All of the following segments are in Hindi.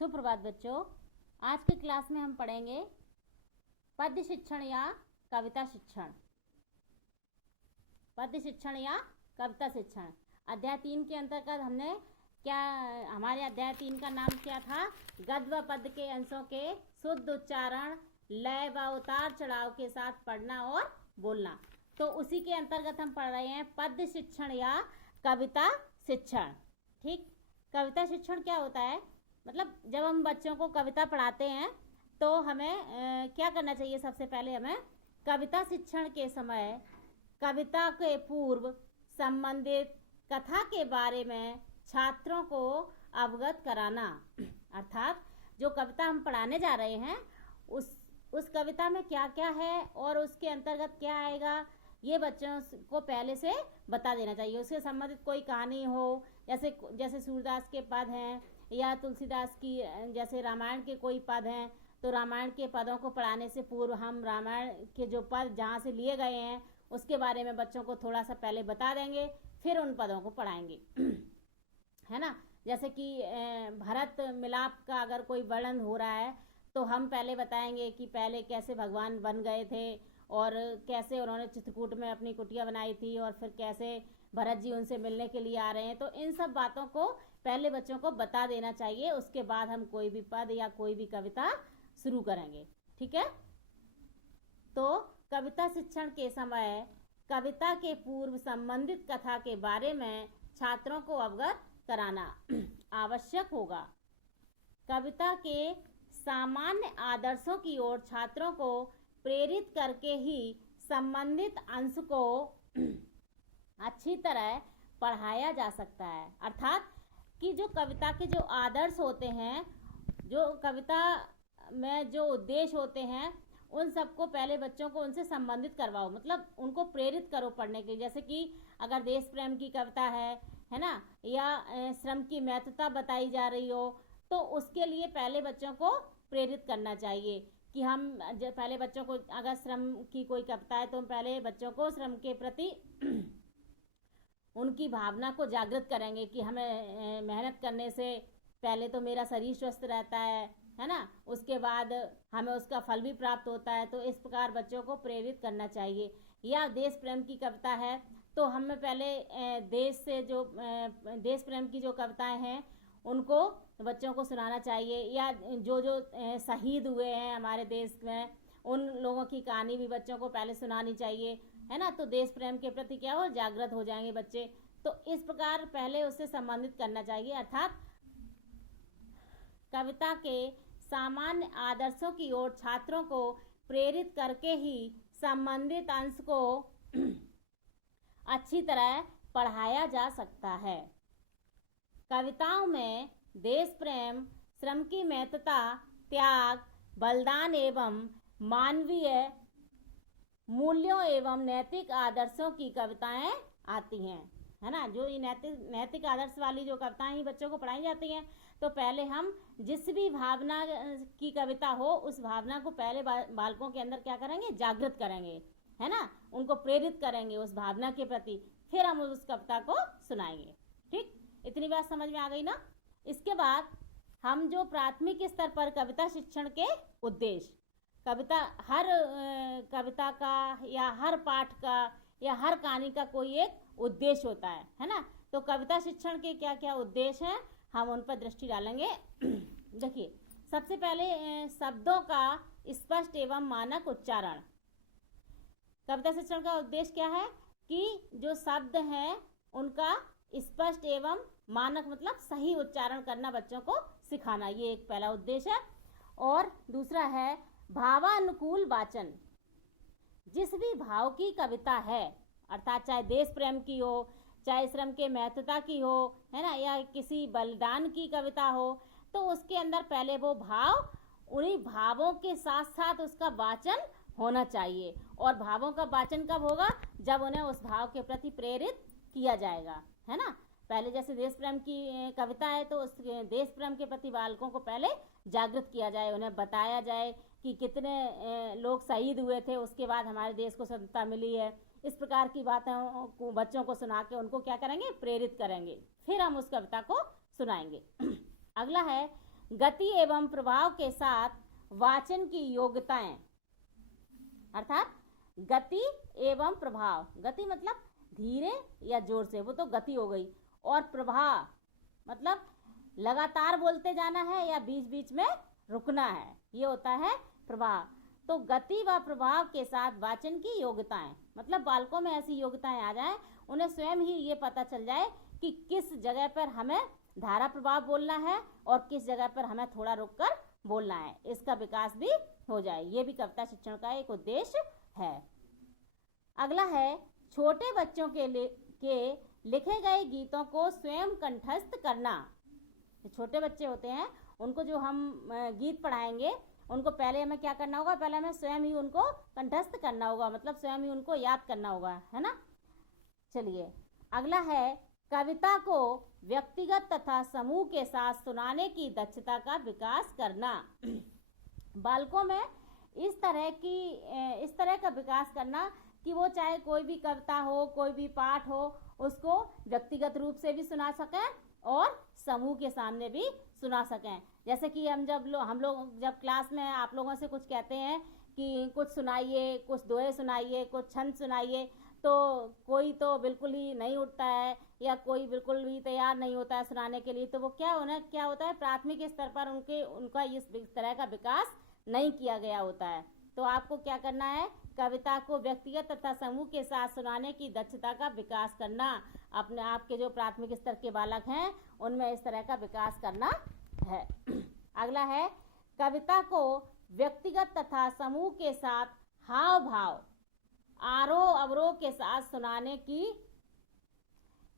सुप्रभात बच्चों। आज की क्लास में हम पढ़ेंगे पद्य शिक्षण या कविता शिक्षण। पद्य शिक्षण या कविता शिक्षण अध्याय 3 के अंतर्गत हमने हमारे अध्याय 3 का नाम क्या था? गद्य व पद्य के अंशों के शुद्ध उच्चारण, लय व उतार चढ़ाव के साथ पढ़ना और बोलना। तो उसी के अंतर्गत हम पढ़ रहे हैं पद्य शिक्षण या कविता शिक्षण। ठीक, कविता शिक्षण क्या होता है? मतलब जब हम बच्चों को कविता पढ़ाते हैं तो हमें क्या करना चाहिए? सबसे पहले हमें कविता शिक्षण के समय कविता के पूर्व संबंधित कथा के बारे में छात्रों को अवगत कराना। अर्थात जो कविता हम पढ़ाने जा रहे हैं उस कविता में क्या क्या है और उसके अंतर्गत क्या आएगा, ये बच्चों को पहले से बता देना चाहिए। उससे संबंधित कोई कहानी हो, जैसे सूरदास के पद हैं या तुलसीदास की जैसे रामायण के कोई पद हैं, तो रामायण के पदों को पढ़ाने से पूर्व हम रामायण के जो पद जहाँ से लिए गए हैं उसके बारे में बच्चों को थोड़ा सा पहले बता देंगे, फिर उन पदों को पढ़ाएंगे। है ना? जैसे कि भरत मिलाप का अगर कोई वर्णन हो रहा है तो हम पहले बताएंगे कि पहले कैसे भगवान बन गए थे और कैसे उन्होंने चित्रकूट में अपनी कुटिया बनाई थी और फिर कैसे भरत जी उनसे मिलने के लिए आ रहे हैं। तो इन सब बातों को पहले बच्चों को बता देना चाहिए, उसके बाद हम कोई भी पद या कोई भी कविता शुरू करेंगे। ठीक है? तो कविता शिक्षण के समय कविता के पूर्व संबंधित कथा के बारे में छात्रों को अवगत कराना आवश्यक होगा। कविता के सामान्य आदर्शों की ओर छात्रों को प्रेरित करके ही संबंधित अंश को अच्छी तरह पढ़ाया जा सकता है। अर्थात कि जो कविता के जो आदर्श होते हैं, जो कविता में जो उद्देश्य होते हैं, उन सबको पहले बच्चों को उनसे संबंधित करवाओ, मतलब उनको प्रेरित करो पढ़ने के लिए। जैसे कि अगर देश प्रेम की कविता है ना, या श्रम की महत्वता बताई जा रही हो, तो उसके लिए पहले बच्चों को प्रेरित करना चाहिए कि हम पहले बच्चों को, अगर श्रम की कोई कविता है तो हम पहले बच्चों को श्रम के प्रति उनकी भावना को जागृत करेंगे कि हमें मेहनत करने से पहले तो मेरा शरीर स्वस्थ रहता है ना, उसके बाद हमें उसका फल भी प्राप्त होता है। तो इस प्रकार बच्चों को प्रेरित करना चाहिए। या देश प्रेम की कविता है तो हमें पहले देश प्रेम की जो कविताएं हैं उनको बच्चों को सुनाना चाहिए। या जो शहीद हुए हैं हमारे देश में, उन लोगों की कहानी भी बच्चों को पहले सुनानी चाहिए, है ना। तो देश प्रेम के प्रति क्या हो, जागृत हो जाएंगे बच्चे। तो इस प्रकार पहले उससे संबंधित करना चाहिए। अर्थात कविता के सामान्य आदर्शों की ओर छात्रों को प्रेरित करके ही संबंधित अंश को अच्छी तरह पढ़ाया जा सकता है। कविताओं में देश प्रेम, श्रम की महत्वता, त्याग, बलिदान एवं मानवीय मूल्यों एवं नैतिक आदर्शों की कविताएं आती हैं, है ना। जो ये नैतिक आदर्श वाली जो कविताएं ही बच्चों को पढ़ाई जाती हैं, तो पहले हम जिस भी भावना की कविता हो उस भावना को पहले बालकों के अंदर क्या करेंगे, जागृत करेंगे, है ना, उनको प्रेरित करेंगे उस भावना के प्रति, फिर हम उस कविता को सुनाएंगे। ठीक, इतनी बात समझ में आ गई ना। इसके बाद हम जो प्राथमिक स्तर पर कविता शिक्षण के उद्देश्य, हर कविता का या हर पाठ का या हर कहानी का कोई एक उद्देश्य होता है ना। तो कविता शिक्षण के क्या क्या उद्देश्य हैं, हम उन पर दृष्टि डालेंगे। देखिए, सबसे पहले शब्दों का स्पष्ट एवं मानक उच्चारण। कविता शिक्षण का उद्देश्य क्या है कि जो शब्द हैं उनका स्पष्ट एवं मानक मतलब सही उच्चारण करना बच्चों को सिखाना, ये एक पहला उद्देश्य है। और दूसरा है भावानुकूल वाचन। जिस भी भाव की कविता है, अर्थात चाहे देश प्रेम की हो, चाहे श्रम के महत्वता की हो, है ना, या किसी बलिदान की कविता हो, तो उसके अंदर पहले वो भाव, उन्हीं भावों के साथ साथ उसका वाचन होना चाहिए। और भावों का वाचन कब होगा, जब उन्हें उस भाव के प्रति प्रेरित किया जाएगा, है ना। पहले जैसे देश प्रेम की कविता है तो उस देश प्रेम के प्रति बालकों को पहले जागृत किया जाए, उन्हें बताया जाए कि कितने लोग शहीद हुए थे, उसके बाद हमारे देश को स्वतंत्रता मिली है। इस प्रकार की बातें को बच्चों को सुना के उनको क्या करेंगे, प्रेरित करेंगे, फिर हम उस कविता को सुनाएंगे। अगला है गति एवं प्रभाव के साथ वाचन की योग्यताएं, अर्थात गति एवं प्रभाव, गति मतलब धीरे या जोर से, वो तो गति हो गई, और प्रभाव मतलब लगातार बोलते जाना है या बीच बीच में रुकना है, ये होता है प्रभाव। तो गति व प्रभाव के साथ वाचन की योग्यताएं, मतलब बालकों में ऐसी योग्यताएं आ जाएं, उन्हें स्वयं ही ये पता चल जाए कि किस जगह पर हमें धारा प्रभाव बोलना है और किस जगह पर हमें थोड़ा रुककर बोलना है, इसका विकास भी हो जाए। ये भी कविता शिक्षण का एक उद्देश्य है। अगला है छोटे बच्चों के लिखे गए गीतों को स्वयं कंठस्थ करना। छोटे बच्चे होते हैं, उनको जो हम गीत पढ़ाएंगे, उनको पहले हमें क्या करना होगा, पहले हमें स्वयं ही उनको कंठस्थ करना होगा, मतलब स्वयं ही उनको याद करना होगा, है ना। चलिए अगला है कविता को व्यक्तिगत तथा समूह के साथ सुनाने की दक्षता का विकास करना। बालकों में इस तरह का विकास करना कि वो चाहे कोई भी कविता हो, कोई भी पाठ हो, उसको व्यक्तिगत रूप से भी सुना सकें और समूह के सामने भी सुना सकें। जैसे कि हम लोग जब क्लास में आप लोगों से कुछ कहते हैं कि कुछ सुनाइए, कुछ दोहे सुनाइए, कुछ छंद सुनाइए, तो कोई तो बिल्कुल ही नहीं उठता है या कोई बिल्कुल भी तैयार नहीं होता है सुनाने के लिए, तो वो क्या होता है, प्राथमिक स्तर पर उनका इस तरह का विकास नहीं किया गया होता है। तो आपको क्या करना है, कविता को व्यक्तिगत तथा समूह के साथ सुनाने की दक्षता का विकास करना। अपने आपके जो प्राथमिक स्तर के बालक हैं उनमें इस तरह का विकास करना है। अगला है कविता को व्यक्तिगत तथा समूह के साथ हाव भाव, आरोह अवरोह के साथ सुनाने की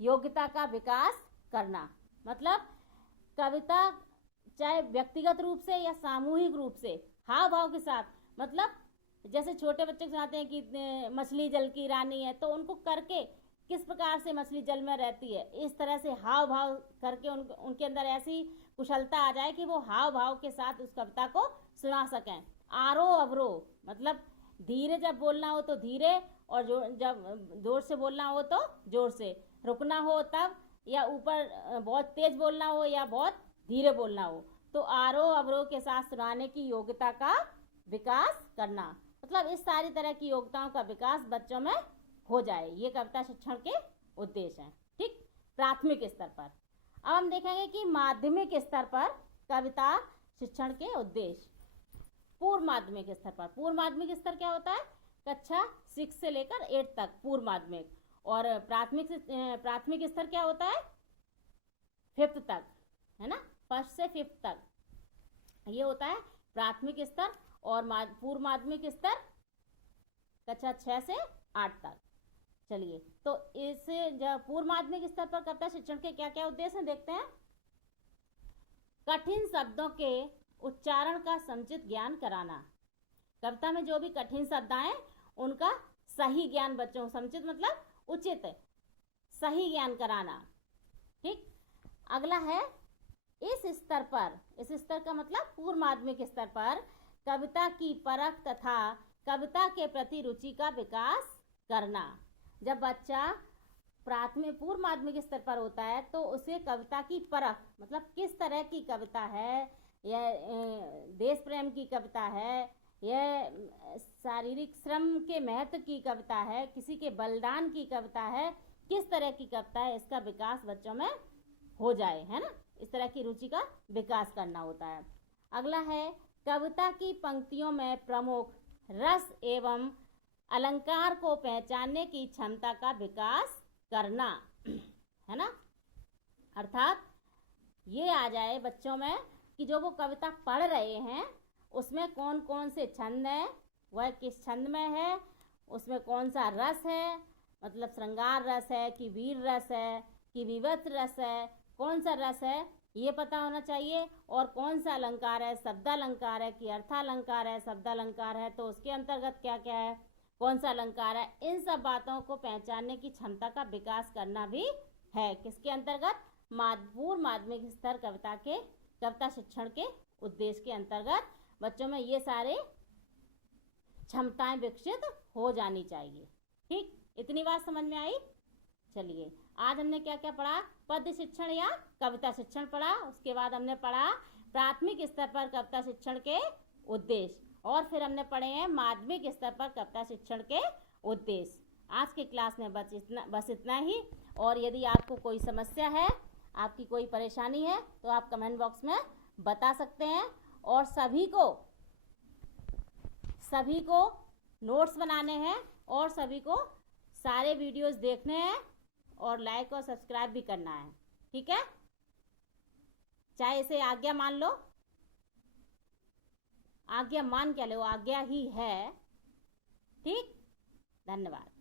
योग्यता का विकास करना। मतलब कविता चाहे व्यक्तिगत रूप से या सामूहिक रूप से हाव भाव के साथ, मतलब जैसे छोटे बच्चे सुनाते हैं कि मछली जल की रानी है, तो उनको करके किस प्रकार से मछली जल में रहती है, इस तरह से हाव भाव करके उनके अंदर ऐसी कुशलता आ जाए कि वो हाव भाव के साथ उस कविता को सुना सकें। आरोह अवरोह मतलब धीरे जब बोलना हो तो धीरे, और जब जोर से बोलना हो तो जोर से, रुकना हो तब, या ऊपर बहुत तेज बोलना हो या बहुत धीरे बोलना हो, तो आरोह अवरोह के साथ सुनाने की योग्यता का विकास करना। मतलब इस सारी तरह की योग्यताओं का विकास बच्चों में हो जाए, ये कविता शिक्षण के उद्देश्य हैं। ठीक, प्राथमिक स्तर पर। अब हम देखेंगे कि माध्यमिक स्तर पर कविता शिक्षण के उद्देश्य। पूर्व माध्यमिक स्तर पर, पूर्व माध्यमिक स्तर क्या होता है, कक्षा 6 से लेकर 8 तक पूर्व माध्यमिक, और प्राथमिक स्तर क्या होता है, 5th तक, है ना, 1st से 5th तक ये होता है प्राथमिक स्तर, और पूर्व माध्यमिक स्तर कक्षा 6 से 8 तक। चलिए, तो इस पूर्व माध्यमिक स्तर पर कविता शिक्षण के क्या क्या उद्देश्य हैं देखते हैं। कठिन शब्दों के उच्चारण का समुचित ज्ञान कराना। कविता में जो भी कठिन शब्द आए उनका सही ज्ञान बच्चों को, समुचित मतलब उचित, सही ज्ञान कराना। ठीक, अगला है इस स्तर का मतलब पूर्व माध्यमिक स्तर पर कविता की परख तथा कविता के प्रति रुचि का विकास करना। जब बच्चा पूर्व माध्यमिक स्तर पर होता है तो उसे कविता की परख, मतलब किस तरह की कविता है, यह देश प्रेम की कविता है, यह शारीरिक श्रम के महत्व की कविता है, किसी के बलिदान की कविता है, किस तरह की कविता है, इसका विकास बच्चों में हो जाए, है ना, इस तरह की रुचि का विकास करना होता है। अगला है कविता की पंक्तियों में प्रमुख रस एवं अलंकार को पहचानने की क्षमता का विकास करना, है ना। अर्थात ये आ जाए बच्चों में कि जो वो कविता पढ़ रहे हैं उसमें कौन कौन से छंद हैं, वह किस छंद में है, उसमें कौन सा रस है, मतलब श्रृंगार रस है कि वीर रस है कि विवश रस है, कौन सा रस है ये पता होना चाहिए, और कौन सा अलंकार है, शब्दालंकार है कि अर्थालंकार है, शब्दालंकार है तो उसके अंतर्गत क्या क्या है, कौन सा अलंकार है, इन सब बातों को पहचानने की क्षमता का विकास करना भी है। किसके अंतर्गत, पूर्व माध्यमिक स्तर कविता शिक्षण के उद्देश्य के अंतर्गत बच्चों में ये सारे क्षमताएं विकसित हो जानी चाहिए। ठीक, इतनी बात समझ में आई। चलिए, आज हमने क्या क्या पढ़ा, पद्य शिक्षण या कविता शिक्षण पढ़ा, उसके बाद हमने पढ़ा प्राथमिक स्तर पर कविता शिक्षण के उद्देश्य, और फिर हमने पढ़े हैं माध्यमिक स्तर पर कविता शिक्षण के उद्देश्य। आज की क्लास में बस इतना ही। और यदि आपको कोई समस्या है, आपकी कोई परेशानी है, तो आप कमेंट बॉक्स में बता सकते हैं। और सभी को नोट्स बनाने हैं और सभी को सारे वीडियोस देखने हैं और लाइक और सब्सक्राइब भी करना है, ठीक है? चाहे इसे आज्ञा मान लो, आज्ञा मान क्या लो, आज्ञा ही है, ठीक? धन्यवाद।